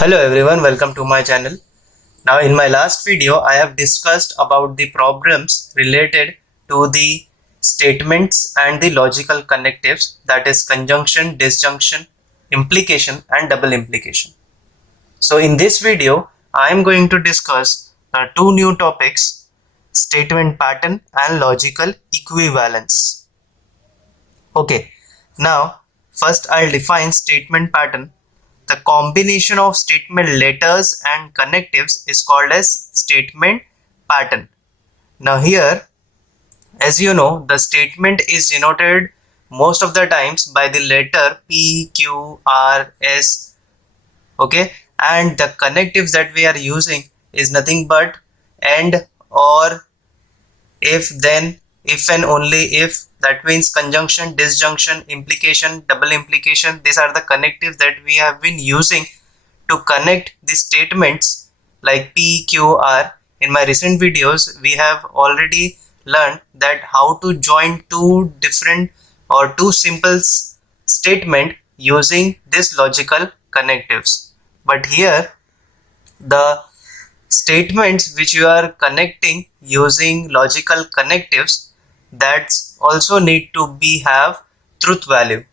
Hello everyone, welcome to my channel. Now in my last video I have discussed about the problems related to the statements and the logical connectives, that is conjunction, disjunction, implication and double implication. So in this video I am going to discuss two new topics, statement pattern and logical equivalence. Okay, now first I'll define statement pattern. The combination of statement letters and connectives is called as statement pattern. Now here, as you know, the statement is denoted most of the times by the letter P, Q, R, S, okay, and the connectives that we are using is nothing but and, or, if, then, if and only if. That means conjunction, disjunction, implication, double implication. These are the connectives that we have been using to connect the statements like P, Q, R. In my recent videos we have already learned that how to join two different or two simple statement using this logical connectives. But here the statements which you are connecting using logical connectives, that's also need to be have truth value.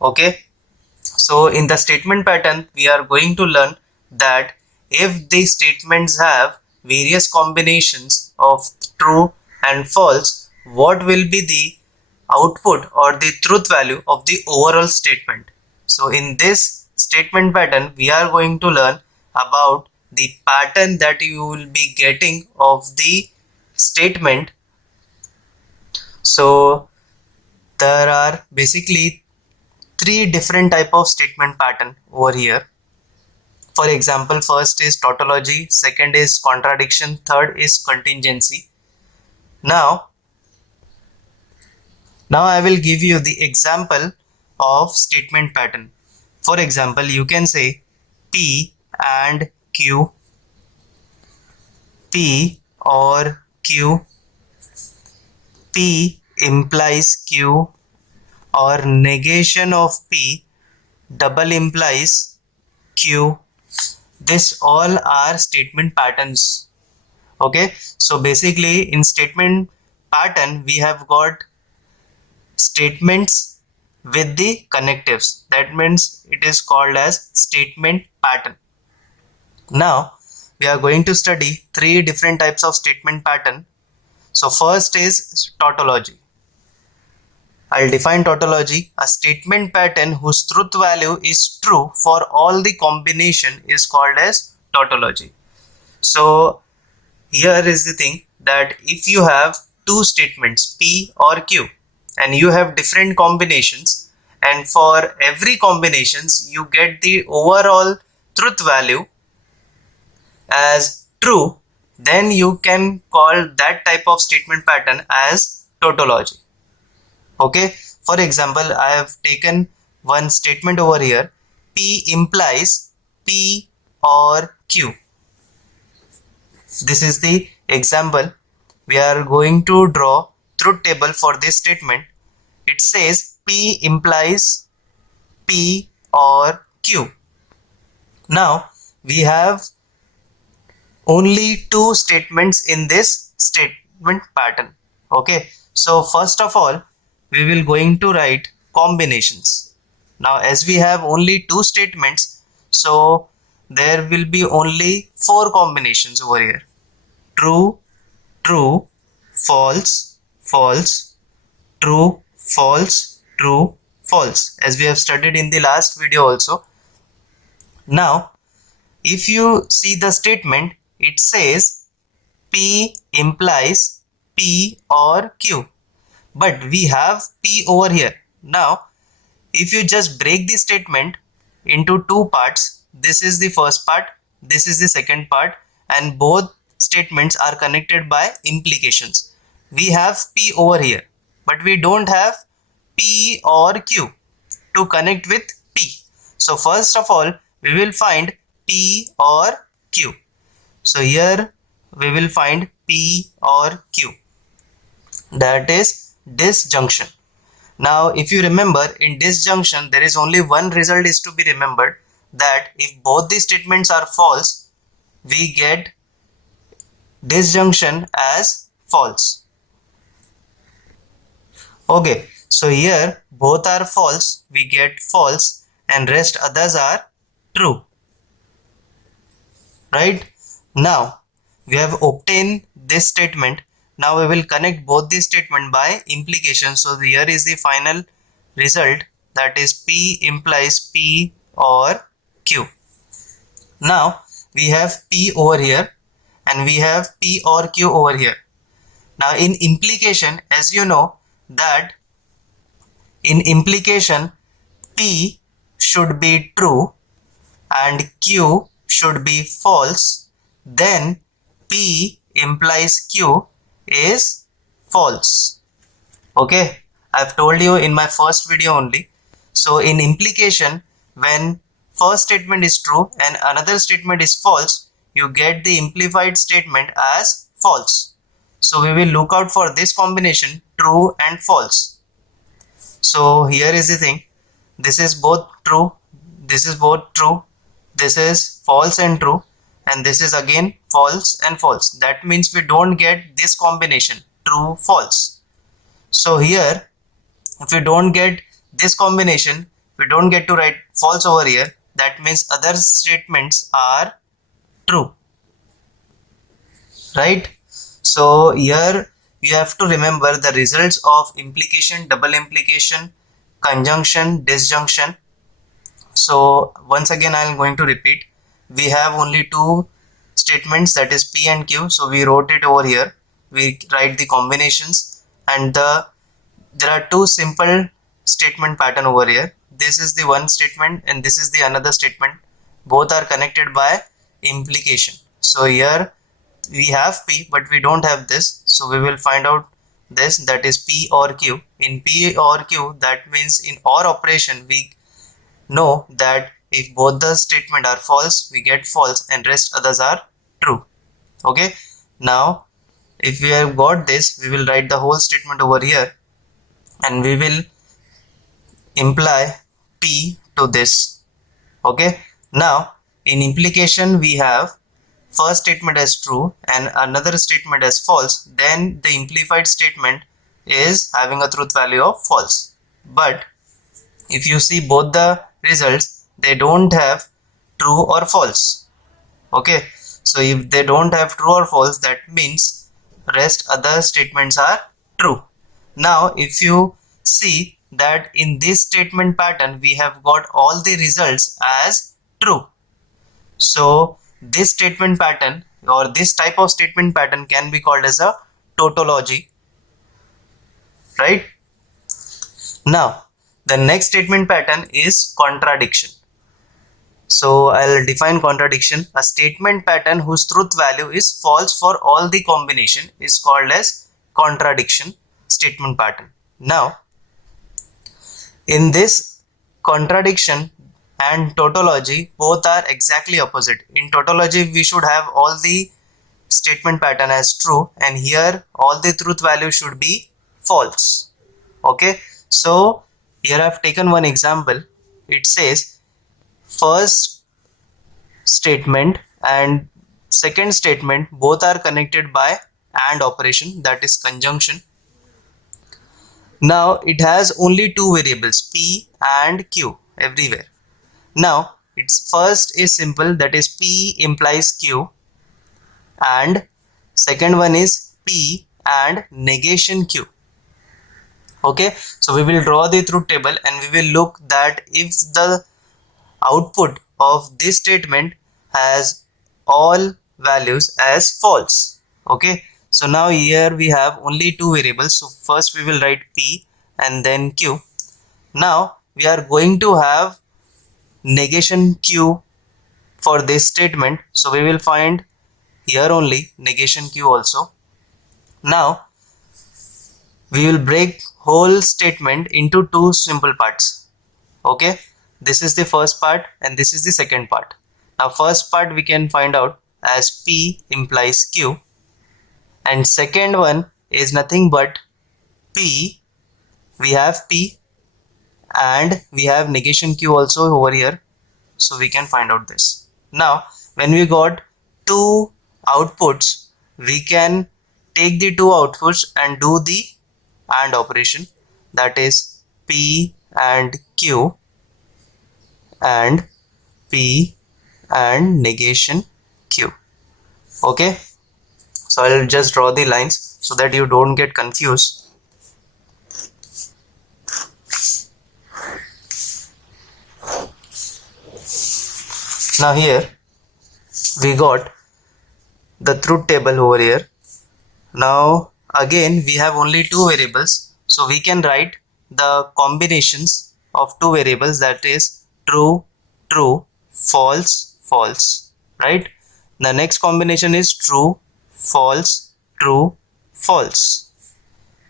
Okay, so in the statement pattern we are going to learn that if the statements have various combinations of true and false, what will be the output or the truth value of the overall statement. So in this statement pattern we are going to learn about the pattern that you will be getting of the statement. So there are basically three different type of statement pattern over here. For example, first is tautology, second is contradiction, third is contingency. Now I will give you the example of statement pattern. For example, you can say P and Q, P or Q, P implies Q, or negation of P double implies Q. This all are statement patterns. Okay, so basically in statement pattern we have got statements with the connectives. That means it is called as statement pattern. Now we are going to study three different types of statement pattern. So first is tautology. I'll define tautology. A statement pattern whose truth value is true for all the combination is called as tautology. So here is the thing, that if you have two statements P or Q and you have different combinations, and for every combinations you get the overall truth value as true, then you can call that type of statement pattern as tautology. Okay, for example, I have taken one statement over here, P implies P or Q. This is the example. We are going to draw truth table for this statement. It says P implies P or Q. Now we have only two statements in this statement pattern. Okay, so first of all we will going to write combinations. Now as we have only two statements, so there will be only four combinations over here: true, true, false, false, true, false, true, false, as we have studied in the last video also. Now if you see the statement, it says P implies P or Q, but we have P over here. Now if you just break the statement into two parts, this is the first part, this is the second part, and both statements are connected by implications. We have P over here, but we don't have P or Q to connect with P. So first of all we will find P or Q. So here we will find P or Q, that is disjunction. Now if you remember, in disjunction there is only one result is to be remembered, that if both the statements are false, we get disjunction as false. Okay, so here both are false, we get false, and rest others are true. Right? Now we have obtained this statement. Now we will connect both these statements by implication. So here is the final result, that is P implies P or Q. Now we have P over here and we have P or Q over here. Now in implication, as you know that in implication P should be true and Q should be false, then P implies Q is false. Okay, I've told you in my first video only. So in implication, when first statement is true and another statement is false, you get the implied statement as false. So we will look out for this combination, true and false. So here is the thing, this is both true, this is both true, this is false and true, and this is again false and false. That means we don't get this combination, true false. So here if we don't get this combination, we don't get to write false over here. That means other statements are true. Right? So here you have to remember the results of implication, double implication, conjunction, disjunction. So once again I am going to repeat. We have only two statements, that is P and Q. So we wrote it over here. We write the combinations, and there are two simple statement pattern over here. This is the one statement and this is the another statement. Both are connected by implication. So here we have P but we don't have this. So we will find out this, that is P or Q. In P or Q, that means in OR operation we know that if both the statement are false, we get false and rest others are true. Okay, now if we have got this, we will write the whole statement over here and we will imply P to this. Okay, now in implication we have first statement as true and another statement as false, then the implied statement is having a truth value of false. But if you see both the results, they don't have true or false. Okay, so if they don't have true or false, that means rest other statements are true. Now if you see that in this statement pattern we have got all the results as true. So this statement pattern or this type of statement pattern can be called as a tautology. Right? Now the next statement pattern is contradiction. So I'll define contradiction. A statement pattern whose truth value is false for all the combination is called as contradiction statement pattern. Now in this contradiction and tautology, both are exactly opposite. In tautology we should have all the statement pattern as true, and here all the truth value should be false. Okay, so here I've taken one example. It says first statement and second statement both are connected by AND operation, that is conjunction. Now it has only two variables, P and Q everywhere. Now its first is simple, that is P implies Q, and second one is P and negation Q. Okay, so we will draw the truth table and we will look that if the output of this statement has all values as false. Okay, so now here we have only two variables. So first we will write P and then Q. Now we are going to have negation Q for this statement. So we will find here only negation Q also. Now we will break whole statement into two simple parts. Okay, this is the first part and this is the second part. Now first part we can find out as P implies Q, and second one is nothing but P. We have P and we have negation Q also over here. so we can find out this. Now when we got two outputs, we can take the two outputs and do the AND operation, that is P and Q and P and negation Q. Okay, so I'll just draw the lines so that you don't get confused. Now here we got the truth table over here. Now again we have only two variables, so we can write the combinations of two variables, that is true, true, false, false, right? The next combination is true, false, true, false.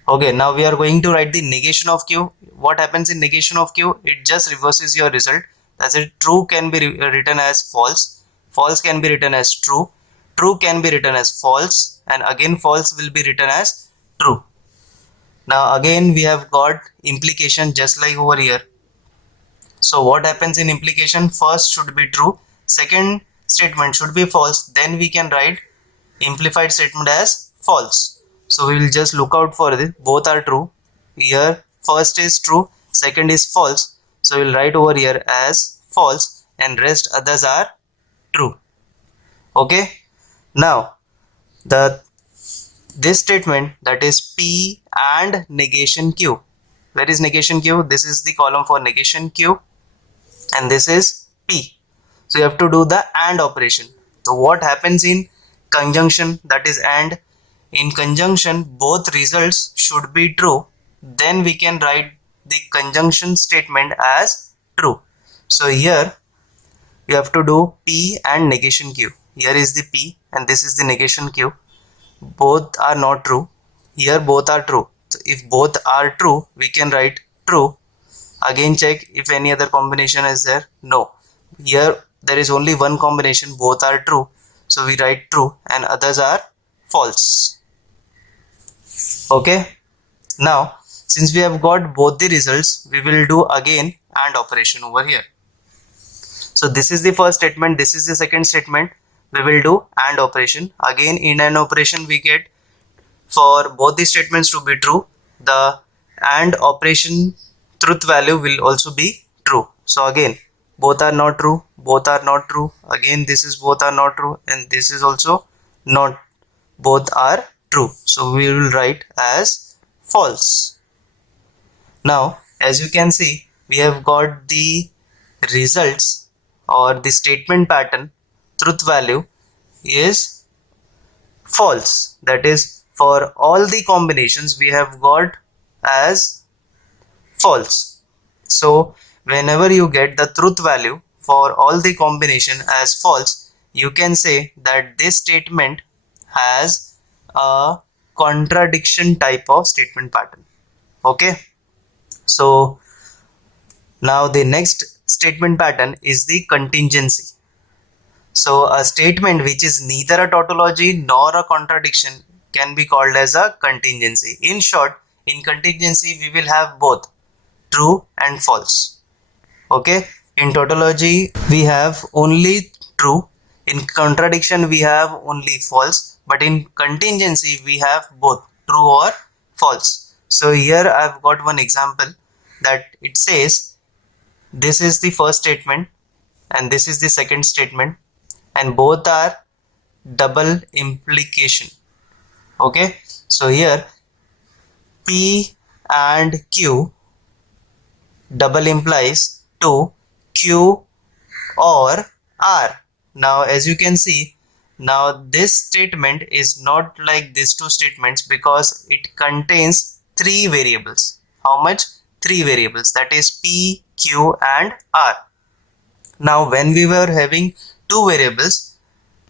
Okay, now we are going to write the negation of Q. What happens in negation of Q? It just reverses your result. That's it. True can be written as false, false can be written as true, true can be written as false, and again false will be written as true. Now again we have got implication just like over here. So what happens in implication? First should be true, second statement should be false, then we can write implied statement as false. So we will just look out for this. Both are true. Here first is true, second is false, so we'll write over here as false, and rest others are true. Okay, now this statement, that is P and negation Q. Where is negation Q? This is the column for negation Q and this is P. So you have to do the AND operation. So what happens in conjunction, that is AND? In conjunction both results should be true, then we can write the conjunction statement as true. So here you have to do P and negation Q. Here is the P and this is the negation Q. Both are not true. Here both are true. So if both are true, we can write true. Again check if any other combination is there. No. Here there is only one combination, both are true. So we write true and others are false. Okay. Now since we have got both the results, we will do again AND operation over here. So this is the first statement, this is the second statement. We will do AND operation. Again in AND operation we get, for both the statements to be true, the AND operation truth value will also be true. So again both are not true, both are not true, again this is both are not true, and this is also not, both are true. So we will write as false. Now as you can see, we have got the results or the statement pattern. Truth value is false, that is for all the combinations we have got as false. So whenever you get the truth value for all the combination as false, you can say that this statement has a contradiction type of statement pattern. Okay, so now the next statement pattern is the contingency. So a statement which is neither a tautology nor a contradiction can be called as a contingency. In short, in contingency we will have both true and false. Okay, in tautology we have only true, in contradiction we have only false, but in contingency we have both true or false. So here I've got one example that it says this is the first statement and this is the second statement, and both are double implication. Okay, so here P and Q double implies to Q or R. Now as you can see, now this statement is not like these two statements because it contains three variables. How much? Three variables, that is P, Q and R. Now when we were having two variables,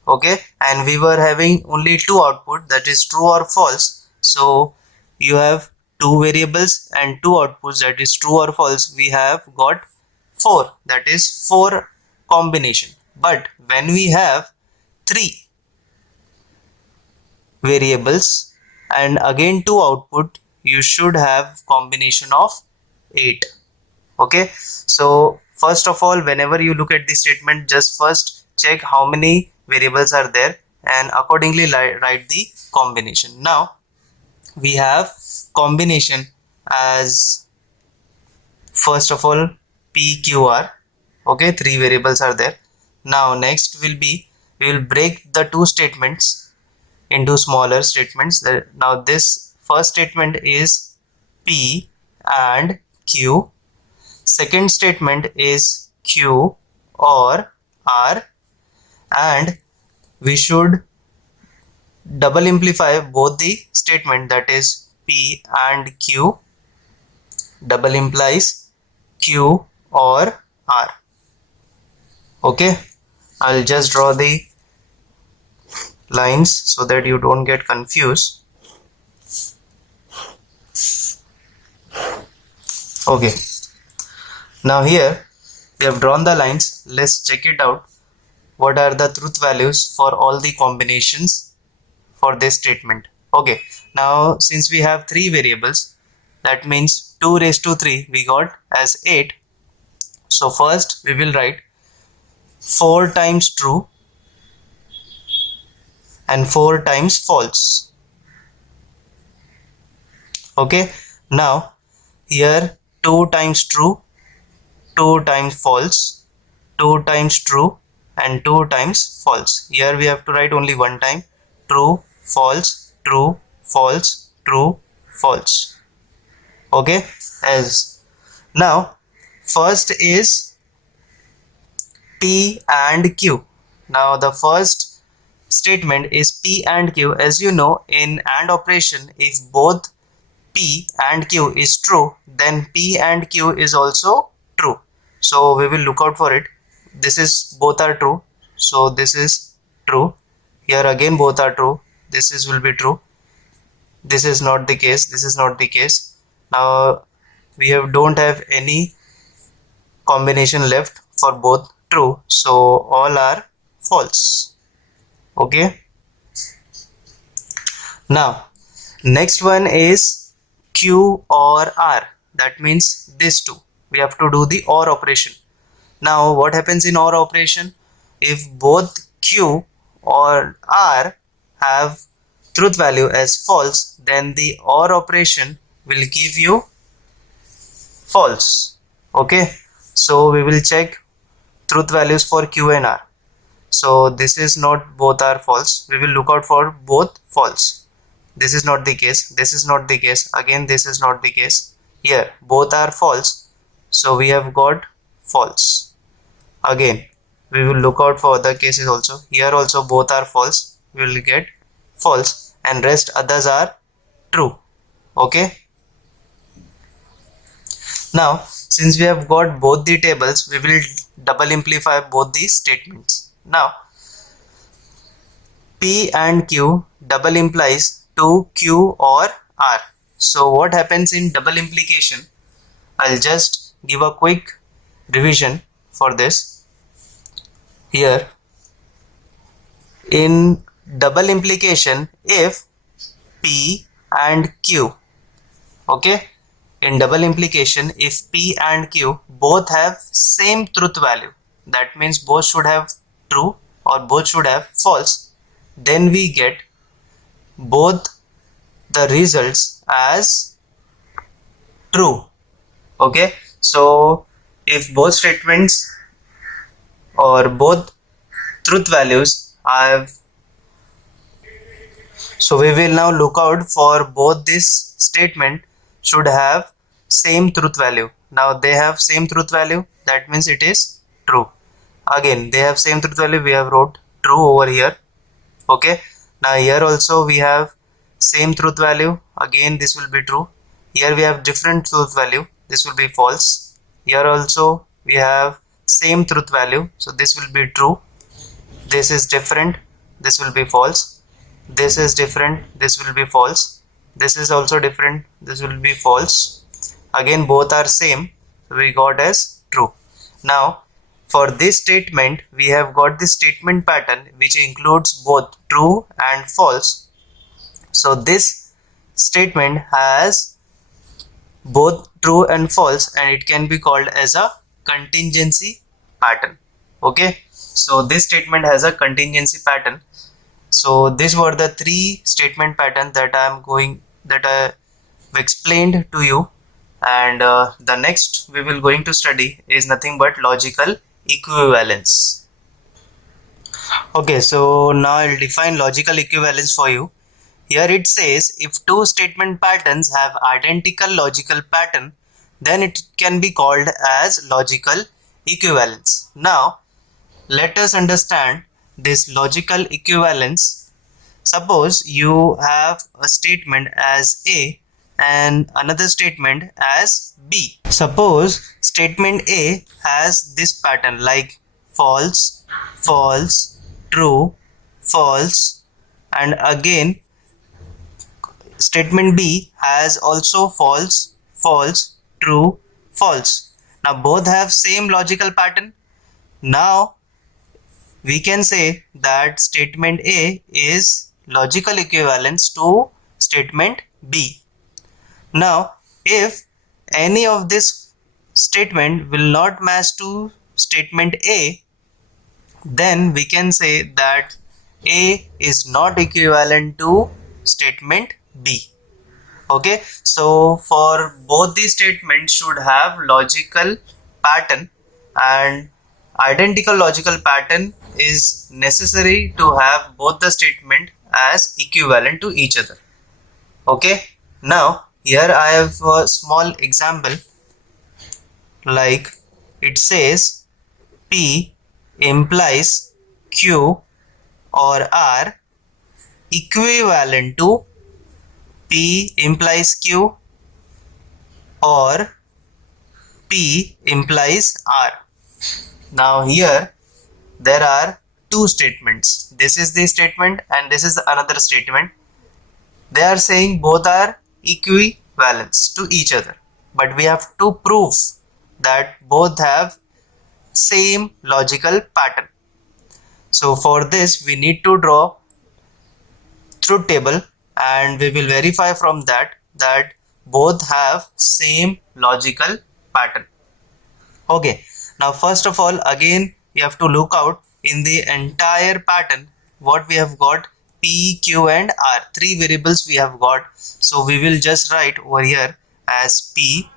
okay, and we were having only two output, that is true or false, so you have two variables and two outputs, that is true or false, we have got four, that is four combination. But when we have three variables and again two output, you should have combination of 8. Okay, so first of all, whenever you look at the statement, just first check how many variables are there and accordingly write the combination. Now we have combination as first of all PQR. Okay, three variables are there. Now next will be, we will break the two statements into smaller statements. Now this first statement is P and Q. Second statement is Q or R, and we should double simplify both the statement, that is P and Q double implies Q or R. Okay, I'll just draw the lines so that you don't get confused. Okay, now here we have drawn the lines. Let's check it out. What are the truth values for all the combinations for this statement? Okay, now since we have three variables, that means 2 raised to 3 we got as 8. So first we will write 4 times true and 4 times false. Okay, now here 2 times true, 2 times false, 2 times true and 2 times false. Here we have to write only one time: true, false, true, false, true, false. Okay, as now first is P and Q. Now the first statement is P and Q. As you know, in AND operation, if both P and Q is true, then P and Q is also true. So we will look out for it. This is both are true, so this is true. Here again both are true, this is will be true. This is not the case, this is not the case. Now we don't have any combination left for both true, so all are false. Okay, now next one is Q or R. That means this two, we have to do the OR operation. Now what happens in OR operation? If both Q or R have truth value as false, then the OR operation will give you false. Okay, so we will check truth values for Q and R. So this is not both are false, we will look out for both false. This is not the case, this is not the case, again this is not the case. Here both are false, so we have got false. Again we will look out for other cases also. Here also both are false, we will get false, and rest others are true. Okay, now since we have got both the tables, we will double simplify both these statements. Now P and Q double implies to Q or R. So what happens in double implication? I'll just give a quick revision for this. Here in double implication, if P and Q, okay, in double implication, if P and Q both have same truth value, that means both should have true or both should have false, then we get both the results as true. Okay, so if both statements or both truth values have, so we will now look out for both this statement should have same truth value. Now they have same truth value, that means it is true. Again they have same truth value, we have wrote true over here. Okay, now here also we have same truth value, again this will be true. Here we have different truth value, this will be false. Here also we have same truth value, so this will be true. This is different, this will be false. This is different, this will be false. This is also different, this will be false. Again both are same, so we got as true. Now for this statement, we have got the statement pattern which includes both true and false. So this statement has both true and false, and it can be called as a contingency pattern. Okay, so this statement has a contingency pattern. So these were the three statement patterns that I explained to you, and the next we will going to study is nothing but logical equivalence. Okay, so now I'll define logical equivalence for you. Here it says if two statement patterns have identical logical pattern, then it can be called as logical equivalence. Now let us understand this logical equivalence. Suppose you have a statement as A and another statement as B. Suppose statement A has this pattern like false, false, true, false, and again statement B has also false, false, true, false. Now both have same logical pattern. Now we can say that statement A is logical equivalence to statement B. Now if any of this statement will not match to statement A, then we can say that A is not equivalent to statement B. Okay, so for both these statements should have logical pattern, and identical logical pattern is necessary to have both the statement as equivalent to each other. Okay, now here I have a small example, like it says P implies Q or R equivalent to P implies Q or P implies R. Now here there are two statements. This is the statement and this is another statement. They are saying both are equivalent to each other, but we have to prove that both have same logical pattern. So for this we need to draw truth table, and we will verify from that both have same logical pattern. Okay, now first of all, again you have to look out in the entire pattern what we have got. P, Q and R, three variables we have got. So we will just write over here as P,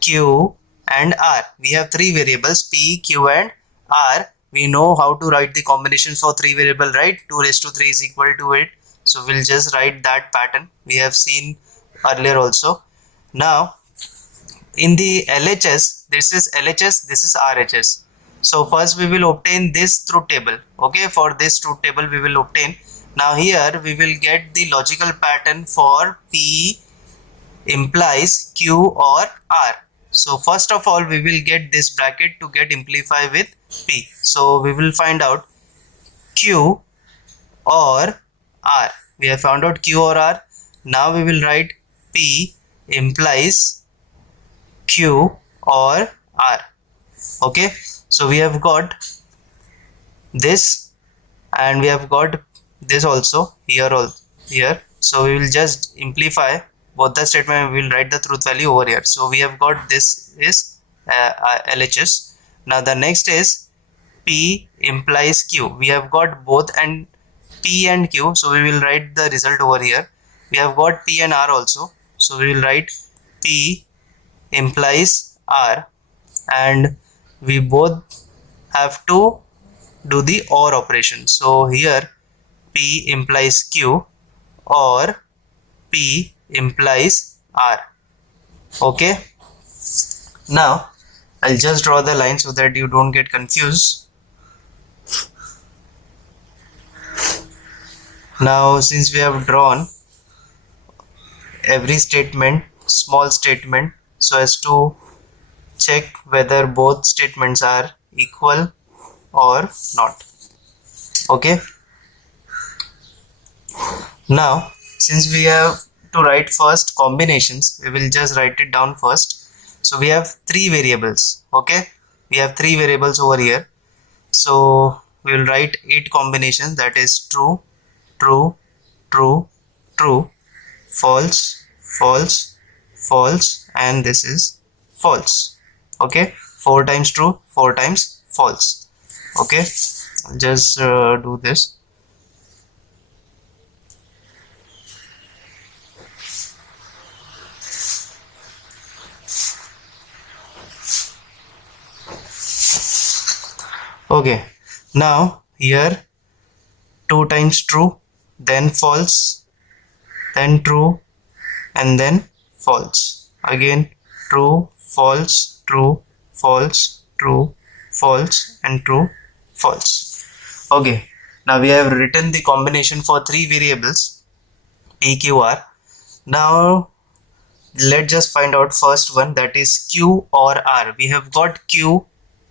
Q and R. We have three variables P, Q and R. We know how to write the combinations for three variable, right? 2 raised to 3 is equal to 8. So we'll just write that pattern we have seen earlier also. Now in the LHS, this is LHS, this is RHS. So first we will obtain this truth table. Okay, for this truth table we will obtain. Now here we will get the logical pattern for P implies Q or R. So first of all we will get this bracket to get amplify with P. So we will find out Q or R. We have found out Q or R. Now we will write P implies Q or R. Okay, so we have got this and we have got this also here. So we will just amplify both the statement. We will write the truth value over here. So we have got this is LHS. Now the next is P implies Q. We have got both and P and Q, so we will write the result over here. We have got P and R also, so we will write P implies R, and we both have to do the OR operation. So here P implies Q or P implies R. Okay, now I'll just draw the line so that you don't get confused. Now since we have drawn every statement, small statement, so as to check whether both statements are equal or not. Okay, now since we have to write first combinations, we will just write it down first. So we have three variables. Okay, we have three variables over here, so we will write 8 combinations, that is true, true, true, true, false, false, false, and this is false. Okay, 4 times true, 4 times false. Okay, I'll just do this. Okay, now here 2 times true, then false, then true, and then false. Again true, false, true, false, true, false, and true, false. Okay, now we have written the combination for 3 variables p, q, r. Now let's just find out first one, that is q or r. We have got q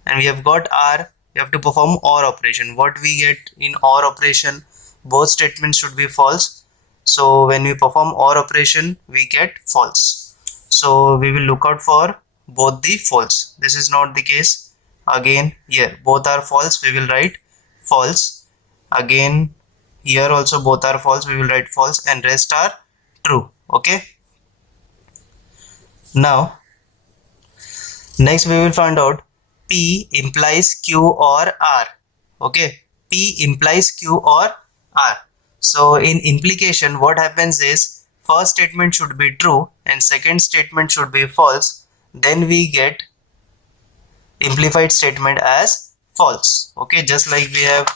and we have got r. We have to perform OR operation. What we get in OR operation, both statements should be false. So when we perform OR operation, we get false. So we will look out for both the false. This is not the case. Again here both are false, we will write false. Again here also both are false, we will write false, and rest are true. Okay, now next we will find out P implies Q or R. Okay, P implies Q or R. So in implication, what happens is first statement should be true and second statement should be false. Then we get implied statement as false. Okay, just like we have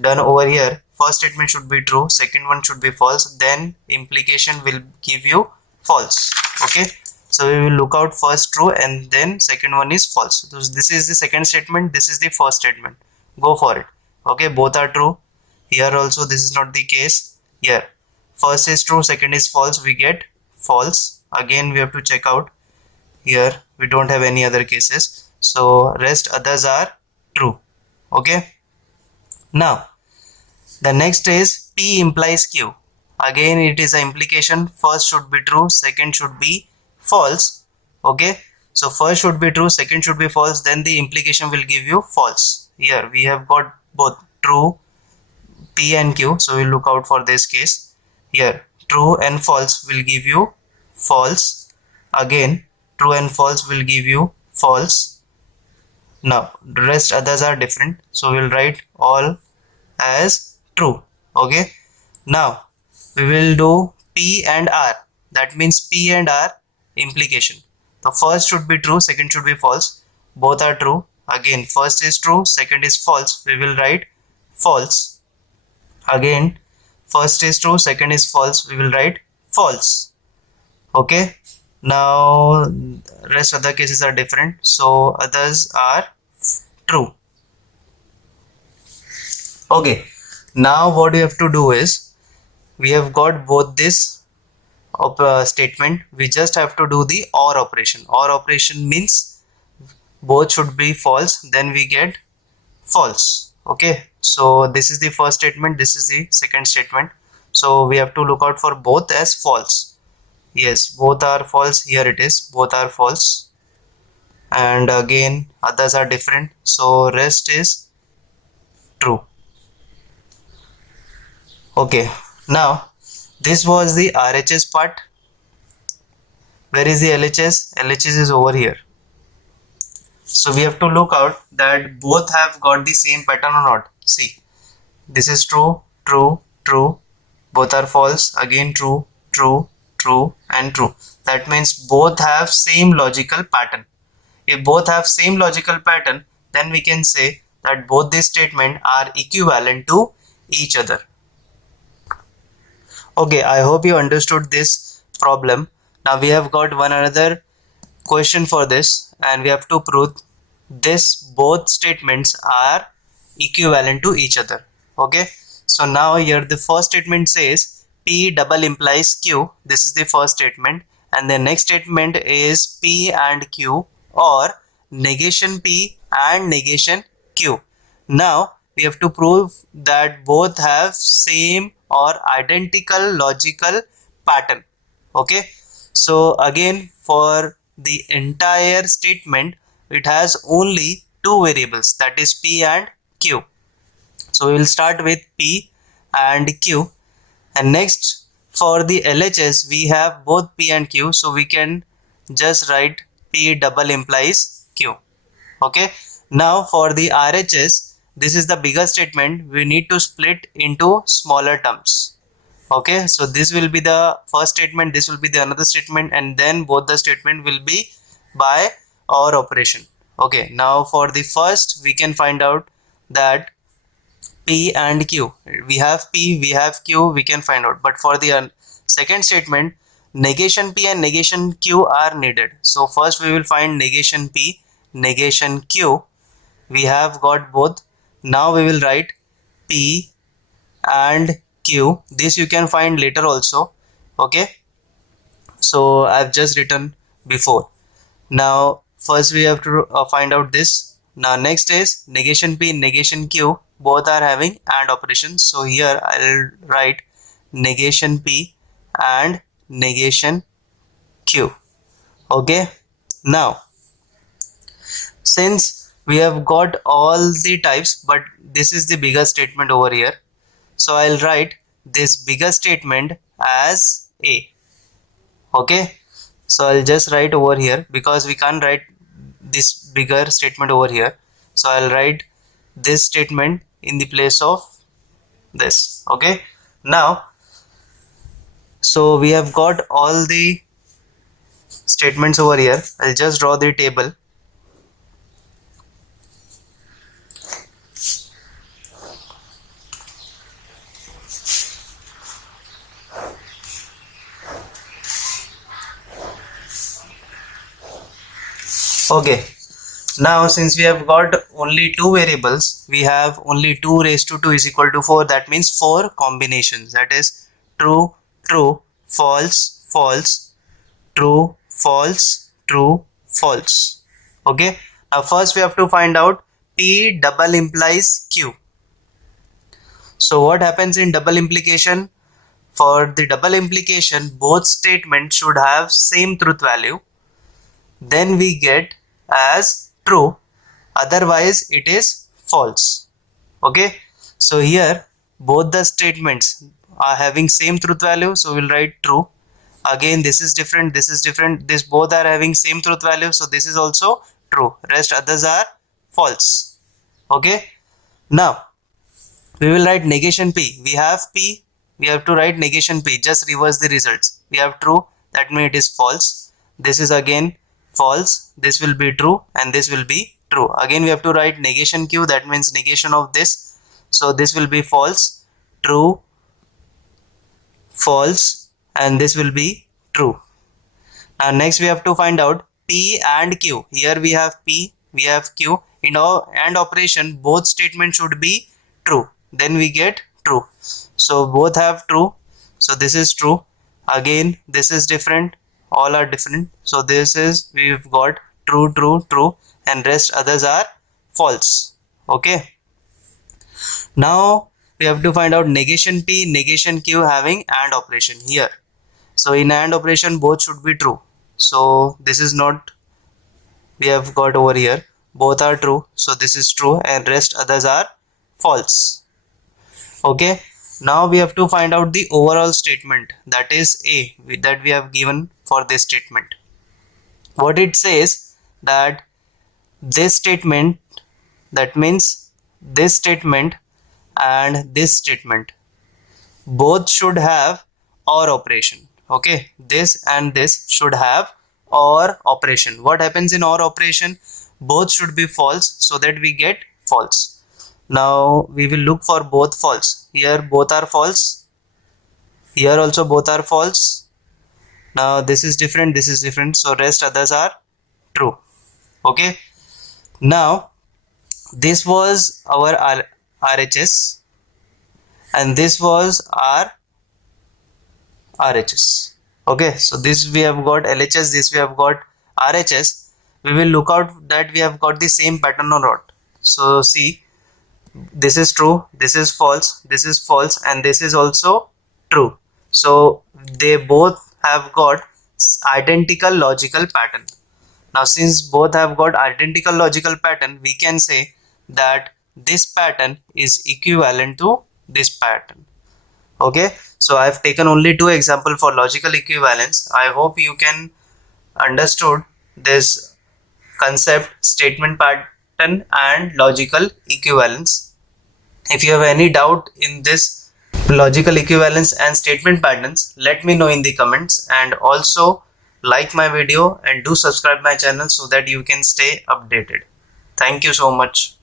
done over here. First statement should be true, second one should be false, then implication will give you false. Okay, so we will look out first true and then second one is false. So this is the second statement, this is the first statement. Go for it. Okay, both are true. Here also this is not the case. Here first is true, second is false, we get false. Again we have to check out. Here we don't have any other cases, so rest others are true. Okay, now the next is P implies Q. Again it is an implication. First should be true, second should be false. Okay, so first should be true, second should be false, then the implication will give you false. Here we have got both true P and Q, so we'll look out for this case. Here true and false will give you false. Again true and false will give you false. Now the rest others are different, so we'll write all as true. Okay, now we will do P and R. That means P and R implication. The first should be true, second should be false. Both are true. Again first is true, second is false, we will write false. Again first is true, second is false, we will write false. Okay, now rest other cases are different, so others are true. Okay, now what we have to do is, we have got both this statement, we just have to do the OR operation. OR operation means both should be false, then we get false. Okay, so this is the first statement, this is the second statement, so we have to look out for both as false. Yes, both are false. Here it is, both are false. And again others are different, so rest is true. Okay, now this was the RHS part. Where is the LHS? LHS is over here. So we have to look out that both have got the same pattern or not. See, this is true, true, true, both are false. Again true, true, true, and true. That means both have same logical pattern. If both have same logical pattern, then we can say that both these statements are equivalent to each other. Okay, I hope you understood this problem. Now we have got one another question for this, and we have to prove this both statements are equivalent to each other. Okay, so now here the first statement says P double implies Q. This is the first statement, and the next statement is P and Q or negation P and negation Q. Now we have to prove that both have same or identical logical pattern. Okay, so again for the entire statement it has only two variables, that is P and Q. So we will start with P and Q, and next for the LHS we have both P and Q, so we can just write P double implies Q. Okay, now for the RHS, this is the bigger statement. We need to split into smaller terms. Okay, so this will be the first statement, this will be the another statement, and then both the statement will be by OR operation. Okay, now for the first, we can find out that P and Q, we have P, we have Q, we can find out, but for the second statement, negation P and negation Q are needed. So first we will find negation P, negation Q. We have got both. Now we will write P and Q. This you can find later also. Okay, so I've just written before. Now first we have to find out this. Now next is negation P, negation Q, both are having AND operations. So here I'll write negation P and negation Q. Okay, now since we have got all the types, but this is the bigger statement over here, so I'll write this bigger statement as A. Okay, so I'll just write over here because we can't write this bigger statement over here, so I'll write this statement in the place of this. Okay, now so we have got all the statements over here. I'll just draw the table. Okay, now since we have got only two variables, we have only 2 raised to 2 is equal to 4. That means 4 combinations, that is true, true, false, false, true, false, true, false. Okay, now first we have to find out P double implies Q. So what happens in double implication? For the double implication, both statements should have same truth value. Then we get as true, otherwise it is false. Okay, so here both the statements are having same truth value, so we'll write true. Again, this is different, this is different, this both are having same truth value, so this is also true, rest others are false. Okay, now we will write negation P. We have P, we have to write negation P, just reverse the results. We have true, that means it is false. This is again false, this will be true, and this will be true. Again we have to write negation Q, that means negation of this, so this will be false, true, false, and this will be true. Now next we have to find out P and Q. Here we have P, we have Q. In our AND operation, both statements should be true, then we get true. So both have true, so this is true. Again this is different, all are different, so this is, we've got true, true, true, and rest others are false. Okay, now we have to find out negation P, negation Q having AND operation here. So in AND operation both should be true, so this is not, we have got over here both are true, so this is true, and rest others are false. Okay, now we have to find out the overall statement, that is A, that we have given for this statement. What it says, that this statement, that means this statement and this statement both should have OR operation. Okay, this and this should have OR operation. What happens in OR operation? Both should be false, so that we get false. Now we will look for both false. Here both are false, here also both are false. Now this is different, this is different, so rest others are true. Okay, now this was our RHS and this was our RHS. Okay, so this we have got LHS, this we have got RHS. We will look out that we have got the same pattern or not. So see, this is true, this is false, this is false, and this is also true. So they both have got identical logical pattern. Now since both have got identical logical pattern, we can say that this pattern is equivalent to this pattern. Okay, so I have taken only 2 examples for logical equivalence. I hope you can understood this concept, statement pattern, and logical equivalence. If you have any doubt in this logical equivalence and statement patterns, let me know in the comments, and also like my video and do subscribe my channel so that you can stay updated. Thank you so much.